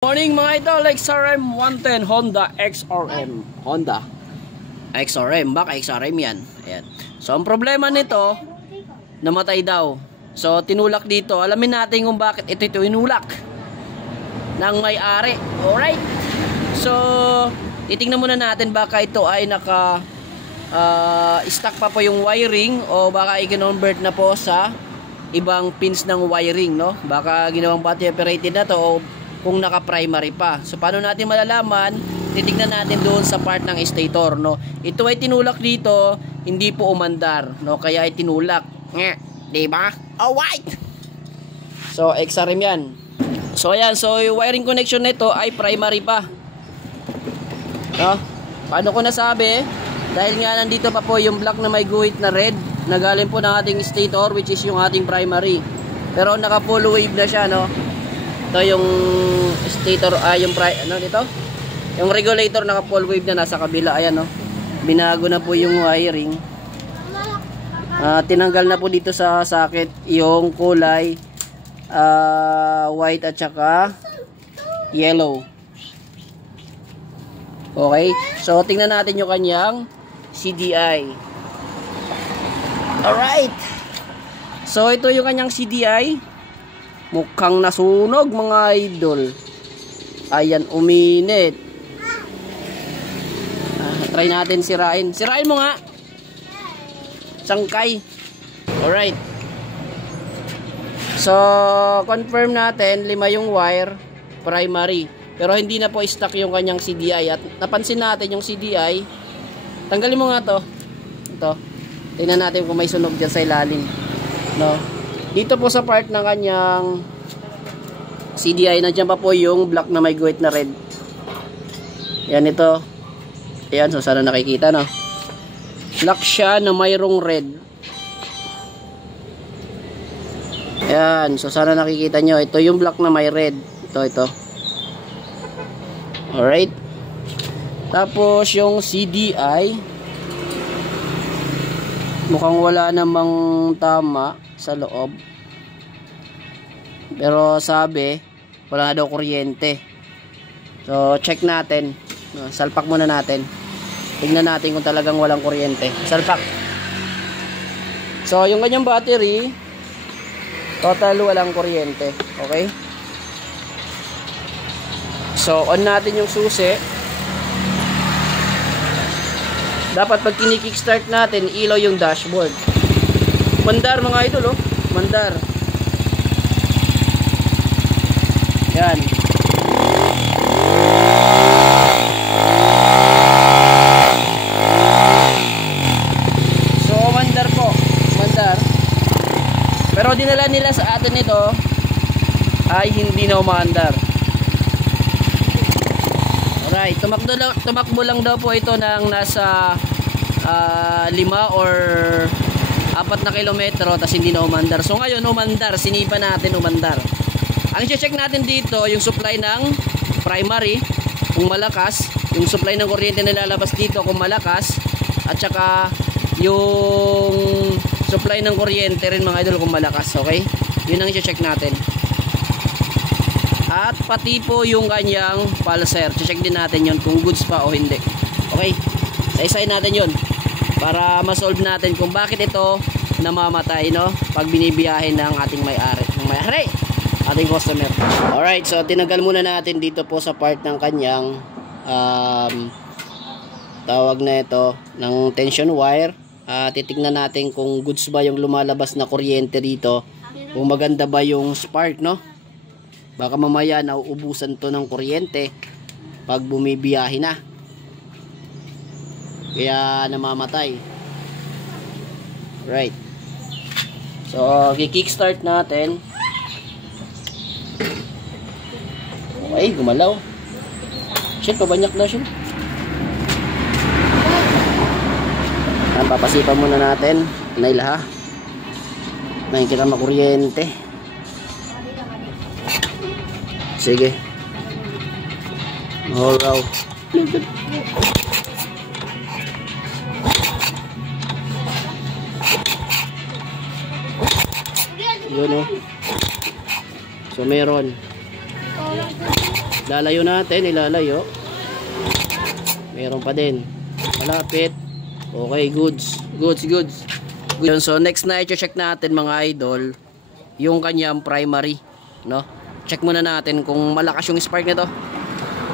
Morning mga idol, XRM 110 Honda XRM. Honda XRM, baka XRM yan. Ayan. So ang problema nito, namatay daw. So tinulak dito, alamin natin kung bakit ito inulak ng may-ari. Alright. So titingnan muna natin baka ito ay naka stuck pa po yung wiring o baka i-convert na po sa ibang pins ng wiring, no? Baka ginawang battery operated na to o kung naka-primary pa. So paano natin malalaman? Titingnan natin doon sa part ng stator, no. Ito ay tinulak dito, hindi po umandar, no. Kaya ay tinulak. Nga, 'di ba? Oh, white. So XRM 'yan. So ayan, so yung wiring connection nito ay primary pa. No? Paano ko nasabi? Dahil nga nandito pa po yung block na may guhit na red na galing po ng ating stator, which is yung ating primary. Pero naka full wave na siya, no. Ito yung stator, ano dito? Yung regulator naka full wave na nasa kabila, ayan, no. Binago na po yung wiring. Tinanggal na po dito sa socket yung kulay white at saka yellow. Okay, so tingnan natin yung kanyang CDI. Alright. So ito yung kanyang CDI. Mukhang nasunog mga idol. Ayan, uminit. Try natin sirain. Sirain mo nga. Sangkay. Alright. So, confirm natin, 5 yung wire, primary. Pero hindi na po stuck yung kanyang CDI. At napansin natin yung CDI. Tanggalin mo nga to. Ito. Tingnan natin kung may sunog dyan sa ilalim. No? Dito po sa part ng kanyang CDI, nandiyan pa po yung black na may guhit na red. Yan ito. Ayan, so sana nakikita, no? Black siya na mayroong red. Ayan, so sana nakikita nyo. Ito yung black na may red. Ito. Alright. Tapos yung CDI, mukhang wala namang tama sa loob. Pero sabi, wala na daw kuryente. So, check natin. Salpak muna natin. Tingnan natin kung talagang walang kuryente. Salpak. So, yung kanyang battery, total walang kuryente. Okay? So, on natin yung susi. Dapat pag kini-kickstart natin, ilaw yung dashboard. Mandar mga idol, oh. Mandar. Yan. So, mandar po. Mandar. Pero dinala nila sa atin ito ay hindi na umandar. Alright. Tumakbo lang daw po ito ng nasa 5 or 4 na kilometro, tas hindi na umandar. So ngayon umandar, sinipa natin umandar. Ang i-check natin dito yung supply ng primary kung malakas, yung supply ng kuryente na lalabas dito kung malakas, at saka yung supply ng kuryente rin mga idol kung malakas. Okay, yun ang i-check natin. At pati po yung kanyang pulser, i-check din natin yun kung goods pa o hindi. Okay, isa-isay natin yun para ma-solve natin kung bakit ito namamatay, no, pag binibiyahe ng ating may-ari, ating customer. Alright, so tinanggal muna natin dito po sa part ng kanyang tawag na ito ng tension wire. Titignan natin kung goods ba yung lumalabas na kuryente dito, kung maganda ba yung spark, no. Baka mamaya nauubusan to ng kuryente pag bumibiyahe na, kaya namamatay. Right. So, kickstart natin. Okay, gumalaw. Shit, pabanyak na siya. Papasipan muna natin. Nail, ha. Ngayon kita makuryente. Sige. Alright. Yun, oh. So meron. Lalayo natin, ilalayo. Meron pa din. Malapit. Okay, goods. So next na i-check natin mga idol, yung kanyang primary, no? Check muna natin kung malakas yung spark nito.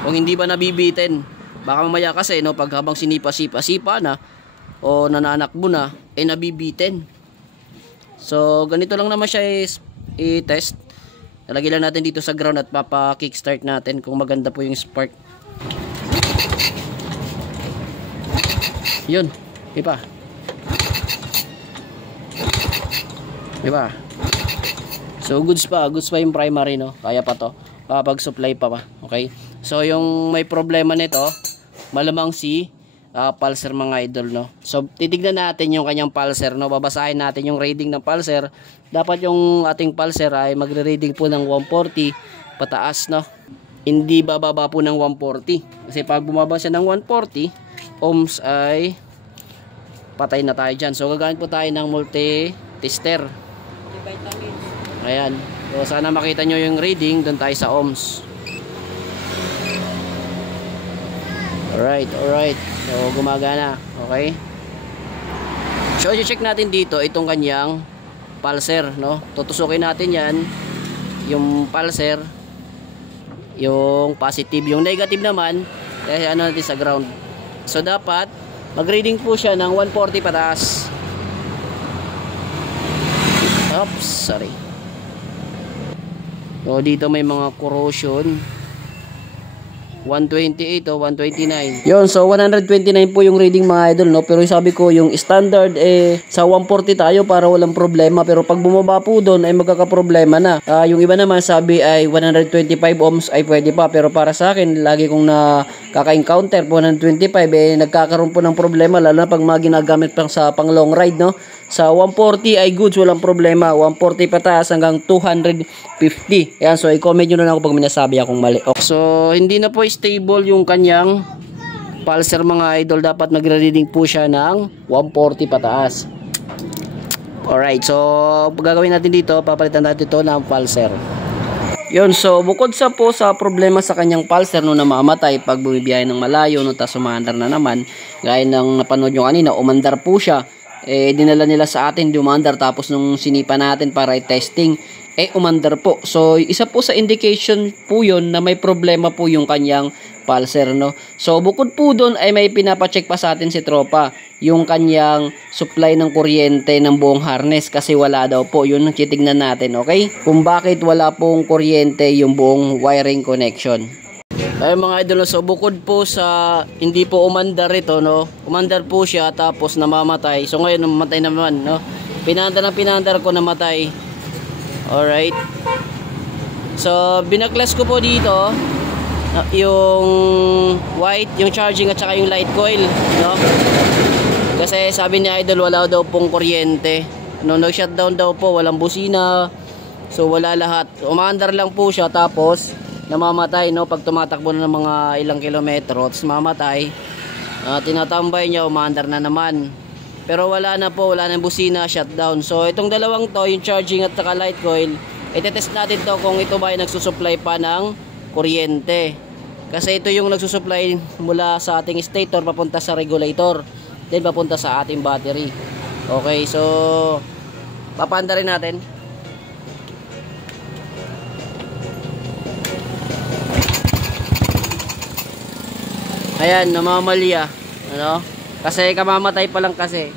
Kung hindi ba nabibitin. Baka mamaya kasi no, pag habang sinipa na o nananakbo na, nabibitin. So ganito lang naman siya i-test. Lalagay lang natin dito sa ground at papa-kickstart natin kung maganda po yung spark. Yun, ipa. Diba? So goods pa yung primary, no? Kaya pa to. Pag-supply pa. Okay? So yung may problema nito, malamang si pulser mga idol, no? So titignan natin yung kanyang pulser, no? Babasahin natin yung reading ng pulser. Dapat yung ating pulser ay magre-reading po ng 140 pataas, no? Hindi bababa po ng 140. Kasi pag bumaba siya ng 140 ohms ay patay na tayo dyan. So gagamit po tayo ng multi-tester. Ayan. So sana makita nyo yung reading. Doon tayo sa ohms. Alright. So gumagana. Okay. So i-check natin dito itong kanyang pulser, no? Tutusukin natin yan. Yung pulser, yung positive, yung negative naman kasi ano natin sa ground. So dapat mag-reading po siya ng 140 pataas. Oops, sorry. So dito may mga corrosion. 128 o 129. Yun, so 129 po yung reading mga idol, no? Pero sabi ko yung standard sa 140 tayo para walang problema, pero pag bumaba po doon ay magkakaproblema na. Yung iba naman sabi ay 125 ohms ay pwede pa, pero para sa akin lagi kong nakaka-encounter po 125 nagkakaroon po ng problema, lalo na pag mga ginagamit pang sa pang long ride, no? Sa 140 ay goods, walang problema. 140 pataas hanggang 250. Ayan, so i-comment nyo na lang ako pag minasabi akong mali. So hindi na po stable yung kanyang pulser mga idol. Dapat nagre-reading po siya ng 140 pataas. Alright, so gagawin natin dito, papalitan natin ito ng pulser. Yun, so bukod sa problema sa kanyang pulser no, namamatay pag bumibiyahe ng malayo, no, tas umandar na naman, gaya ng napanood nyo kanina, umandar po siya. Dinala nila sa atin, umandar, tapos nung sinipa natin para i-testing, umandar po. So isa po sa indication po yun na may problema po yung kanyang pulser, no? So bukod po doon ay may pinapacheck pa sa atin si tropa, yung kanyang supply ng kuryente ng buong harness, kasi wala daw po. Yun ang titignan natin, okay? Kung bakit wala pong kuryente yung buong wiring connection. Ay mga idol, so bukod po sa hindi po umandar ito, no? Umandar po siya tapos namamatay. So ngayon namatay naman, no? Pinandar ko, namatay. Alright. So binaklas ko po dito yung white, yung charging at saka yung light coil, no? Kasi sabi ni idol wala daw pong kuryente. No, shutdown daw po, walang busina. So wala lahat. Umandar lang po siya tapos namamatay, no? Pag tumatakbo na ng mga ilang kilometro, tapos mamatay, tinatambay niya, umaandar na naman. Pero wala na po, wala na busina, shutdown. So itong dalawang to, yung charging at saka light coil, itetest natin to kung ito ba ay nagsusupply pa ng kuryente. Kasi ito yung nagsusupply mula sa ating stator papunta sa regulator, then papunta sa ating battery. Okay, so papanda rin natin. Ayan, namamalya, ano? Kasi kamamatay pa lang kasi.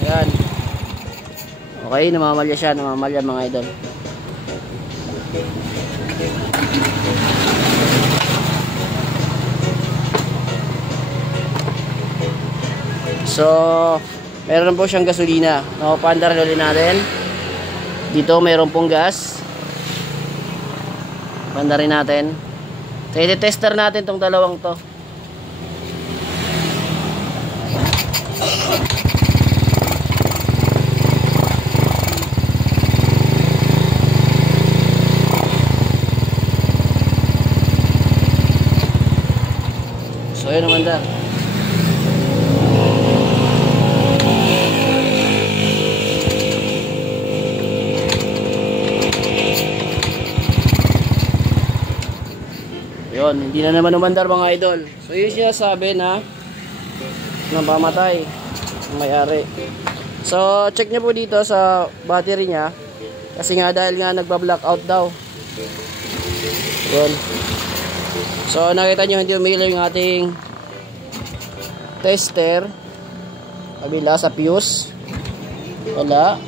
Ayan. Okay, namamalya siya, namamalya mga idol. So, meron po siyang gasolina. No, pandar ulit natin. Dito meron pong gas. Pandarin natin. So, i-tester natin tong dalawang to. So, yun naman da. Yun, hindi na naman umandar mga idol. So yun sinasabi na napamatay ang may-ari. So check nyo po dito sa battery nya. Kasi nga dahil nga nagba-blackout daw. Yun. So nakita nyo hindi umilaw yung ating tester. Kabila sa fuse. Wala.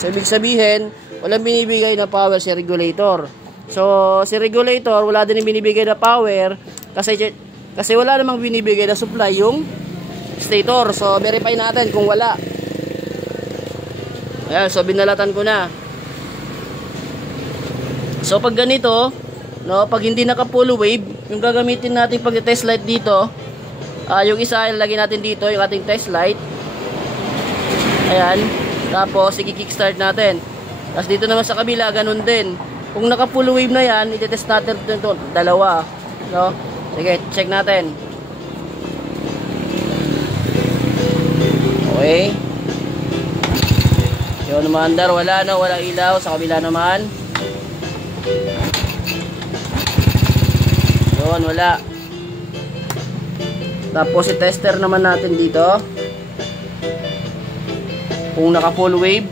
So ibig sabihin, walang binibigay na power si regulator. So si regulator wala din binibigay na power kasi wala namang binibigay na supply yung stator. So verify natin kung wala. Ayan, so binalatan ko na. So pag ganito, no, pag hindi naka full wave, yung gagamitin natin pag test light dito, yung isa ilagay natin dito yung ating test light. Ayan, tapos i-kickstart natin. Tapos dito naman sa kabila ganun din. Kung naka full wave na yan, i-test natin ito, dalawa, no? Sige, check natin. Okay. Yun naman andar, wala no, walang ilaw. Sa kabila naman. Yun, wala. Tapos i-tester naman natin dito. Kung naka full wave,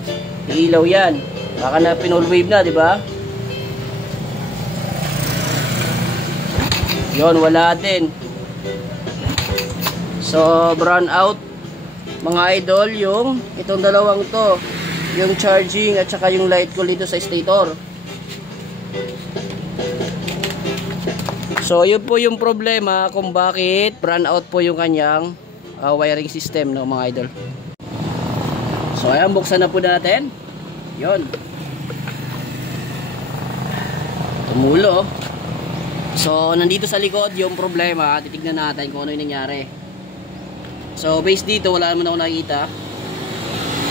ilaw yan. Baka na pinull wave na, di ba? Yun, wala din. So, brown out mga idol, yung itong dalawang to, yung charging at saka yung light ko dito sa stator. So, yun po yung problema kung bakit brown out po yung kanyang wiring system, no, mga idol. So, ayan, buksan na po natin. Yun. Tumulo. So, nandito sa likod yung problema. Titignan natin kung ano yung nangyari. So, base dito, wala naman ako nakikita.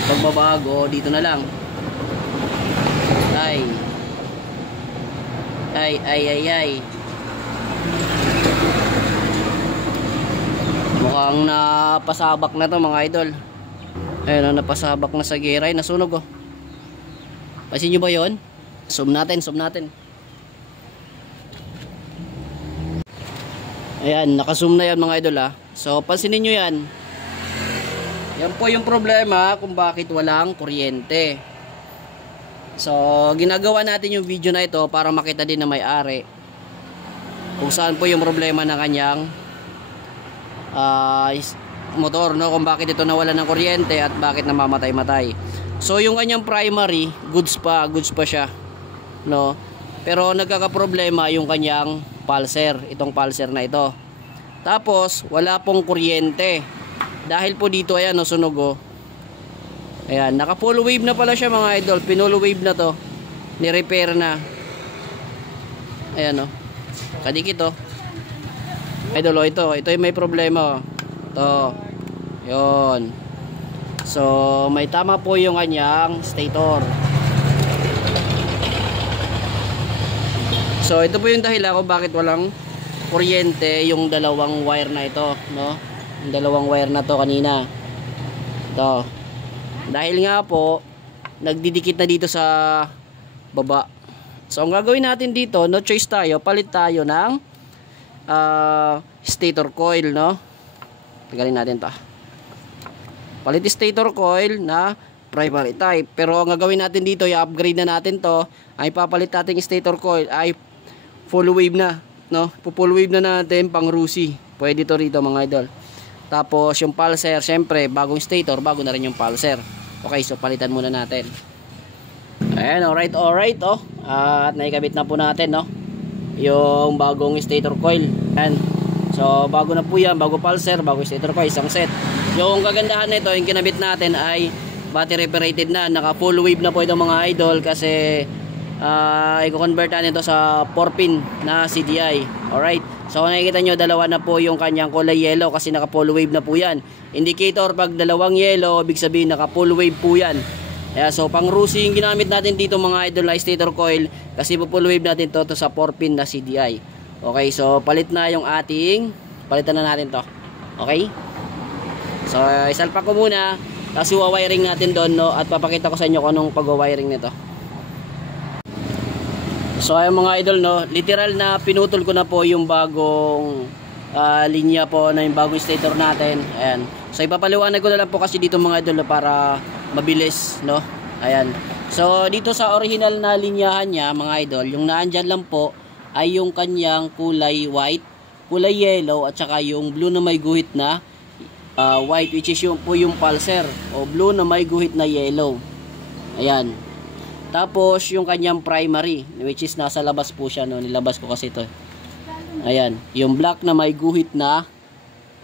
Pagbabago, dito na lang. Ay. Mukhang napasabak na to mga idol. Ayun, napasabak na sa gear. Nasunog oh. Pasin nyo ba yun? Zoom natin. Ayan, naka-zoom na yan mga idol ha. So, pansinin nyo yan. Yan po yung problema kung bakit walang kuryente. So, ginagawa natin yung video na ito para makita din na may-ari kung saan po yung problema ng kanyang motor, no? Kung bakit ito nawalan ng kuryente at bakit namamatay-matay. So, yung kanyang primary, goods pa siya, no? Pero nagkakaproblema yung kanyang pulser, itong pulser na ito. Tapos wala pong kuryente. Dahil po dito ayan, no, sunog oh. Ayan, naka full wave na pala siya mga idol. Pinull wave na to. Ni-repair na. Ayan oh. Kadikit oh. Idol oh, ito yung may problema oh. Ito. 'Yon. So, may tama po yung kanyang stator. So ito po yung dahilan kung bakit walang kuryente yung dalawang wire na ito, no? Yung dalawang wire na to kanina. Ito. Dahil nga po nagdidikit na dito sa baba. So ang gagawin natin dito, no choice tayo, palit tayo ng stator coil, no? Tagalin natin 'to. Palit stator coil na primary type. Pero ang gagawin natin dito, i-upgrade na natin 'to. Ay papalit natin yung stator coil ay full wave na, no? Full wave na natin pang Rusi. Pwede to rito mga idol. Tapos yung pulser, syempre, bagong stator, bago na rin yung pulser. Okay, so palitan muna natin. Ayan, alright, oh. At naikabit na po natin, no? Yung bagong stator coil. Ayan. So, bago na po yan, bago pulser, bago stator coil, isang set. Yung kagandahan nito, yung kinabit natin ay battery operated na. Naka full wave na po ito mga idol kasi i-convert natin ito sa 4-pin na CDI. Alright. So nakikita nyo dalawa na po yung kanyang kulay yellow kasi naka full wave na po yan. Indicator pag dalawang yellow, ibig sabihin naka full wave po yan. So pang Rusi yung ginamit natin dito mga idol na stator coil kasi po full wave natin to sa 4-pin na CDI. Okay, so palitan na natin to. Okay. So isalpak ko muna, tapos wiring natin doon, no, at papakita ko sa inyo kung anong pag-wiring nito. So ayun mga idol, no, literal na pinutol ko na po yung bagong linya po na yung bagong stator natin. Ayan. So ipapaliwanag ko na lang po kasi dito mga idol para mabilis, no. Ayan. So dito sa original na linyahan niya mga idol, yung naandyan lang po ay yung kanyang kulay white, kulay yellow at saka yung blue na may guhit na white, which is yung po yung pulser, o blue na may guhit na yellow. Ayan. Tapos yung kanyang primary, which is nasa labas po siya, no, nilabas ko kasi ito. Ayan, yung black na may guhit na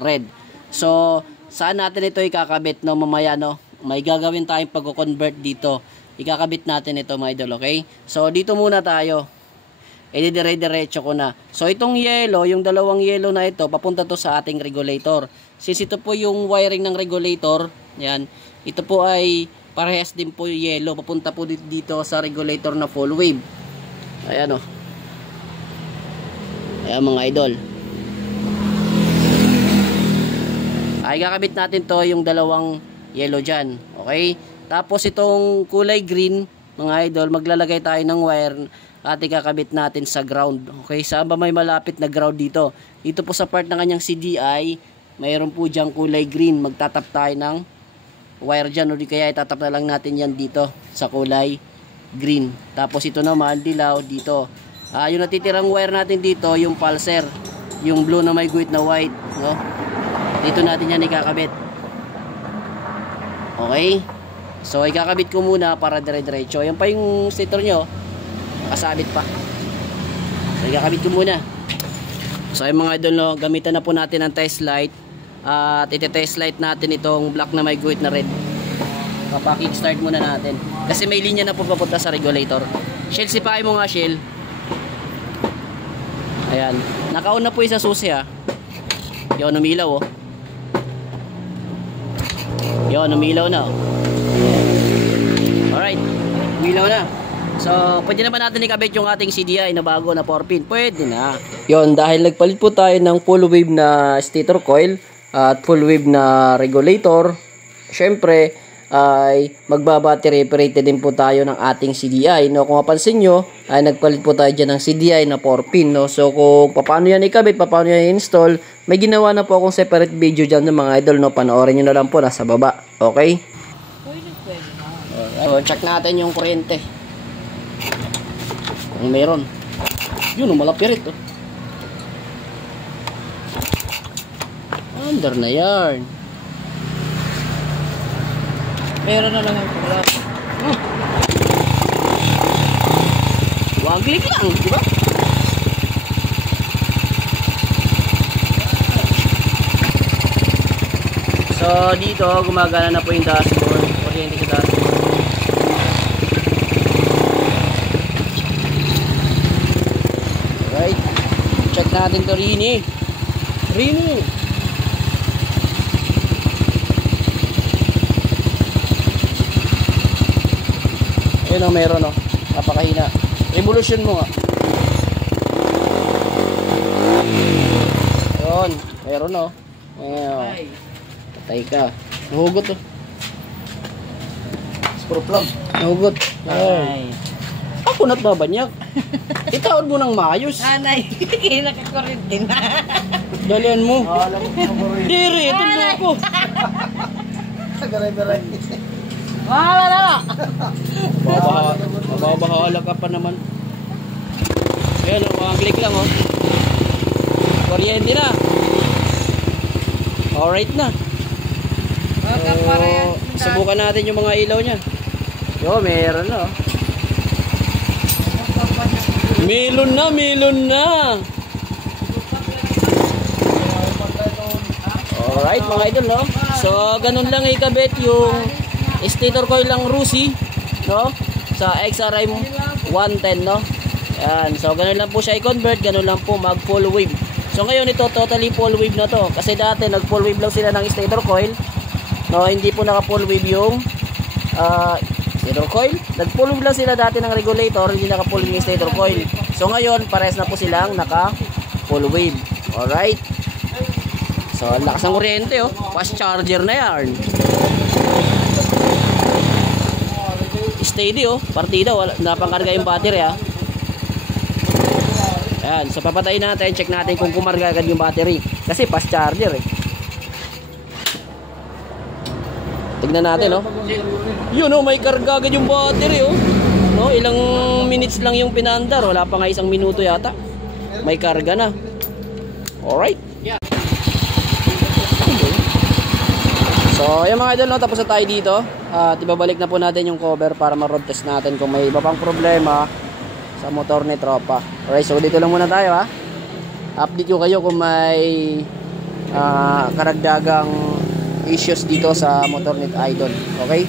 red. So saan natin ito ikakabit, no, mamaya, no? May gagawin tayong pagko-convert dito. Ikakabit natin ito mga idol, okay? So dito muna tayo. Dire-diretso ko na. So itong yellow, yung dalawang yellow na ito, papunta to sa ating regulator. Since ito po yung wiring ng regulator, yan, ito po ay parehas din po yung yellow, papunta po dito sa regulator na full wave. Ayan o. Ayan mga idol. Ay kakabit natin to yung dalawang yellow dyan. Okay? Tapos itong kulay green, mga idol, maglalagay tayo ng wire at ikakabit natin sa ground. Okay? Saan ba may malapit na ground dito? Dito po sa part ng kanyang CDI, mayroon po dyang kulay green. Magtatap tayo ng wire dyan, o di kaya itatap na lang natin yan dito sa kulay green. Tapos ito naman dilaw dito. Yung natitirang wire natin dito, yung pulser, yung blue na may guhit na white, no? Dito natin yan ikakabit. Okay, so ikakabit ko muna para dire-diretso. Yan pa yung stator nyo, nakasabit pa. So ikakabit ko muna. So yung mga idol, no, gamitan na po natin ang test light. At iti-test light natin itong black na may guhit na red. Papa-kickstart muna natin kasi may linya na po papunta sa regulator. Shell, sipain mo nga, Shell. Ayan, nakauna po yung sa susi, ha. Yun, umilaw, oh. Yun, umilaw na, oh. Alright, umilaw na. So, pwede na ba natin ikabit yung ating CDI na bago na 4-pin? Pwede na. Yun, dahil nagpalit po tayo ng full wave na stator coil at full wave na regulator, syempre ay magbabattery operated din po tayo ng ating CDI, no? Kung mapansin nyo ay nagpalit po tayo dyan ng CDI na 4-pin, no? So kung paano yan ikabit, paano yan install, may ginawa na po akong separate video dyan ng mga idol, no? Panoorin nyo na lang po, nasa baba. Okay? So check natin yung kuryente kung meron. Yun, malapirit, oh. Under na yarn. Meron na lang ang pula. Waglik lang, di ba? So dito gumagana na po yung dashboard. Kuryente sa dashboard. Alright. Check natin to, Rini. Ayun o, meron o. Napakahina. Revolution mo nga. Ayun, meron o. Ayun. Patay ka. Nahugot o. Screw plug. Nahugot. Ayun. Ako na't babanyak. Itaon mo ng maayos. Anay, kaya nakakurintin na. Dalian mo. Diri, ito mo ko. Garay-garay. Wala na. Mababahala ka pa naman. Ayan o, mga click lang o. Kuryente na. Alright na. So, subukan natin yung mga ilaw niya. Yo, meron na o. Melon na. Alright mga idol, no? So, ganun lang ikabit yung stator coil lang Rusi, no? Sa XRM 110, no? Yan. So, ganun lang po siya i-convert, ganun lang po mag full wave. So, ngayon ito totally full wave na to. Kasi dati nag full wave lang sila ng stator coil, no? Hindi po naka full wave yung stator coil. Nag full wave lang sila dati ng regulator, hindi naka full wave yung stator coil. So, ngayon pares na po silang naka full wave. Alright. So, lakas ng kuryente, oh. Fast charger na yan. Steady, oh. Partida, wala napangkarga yung battery, ah. Ayan, so papatayin natin, check natin kung kumarga agad yung battery. Kasi fast charger eh. Tignan natin, oh. Yun, oh, may karga agad yung battery, oh. No, ilang minutes lang yung pinandar, wala pa nga 1 minuto yata. May karga na. Alright. So, ayan mga idol, no, tapos na tayo dito. At ibabalik na po natin yung cover para ma-road test natin kung may iba pang problema sa motor ni Tropa. Alright, so dito lang muna tayo, ha. Update ko kayo kung may karagdagang issues dito sa motor ni Idol. Okay?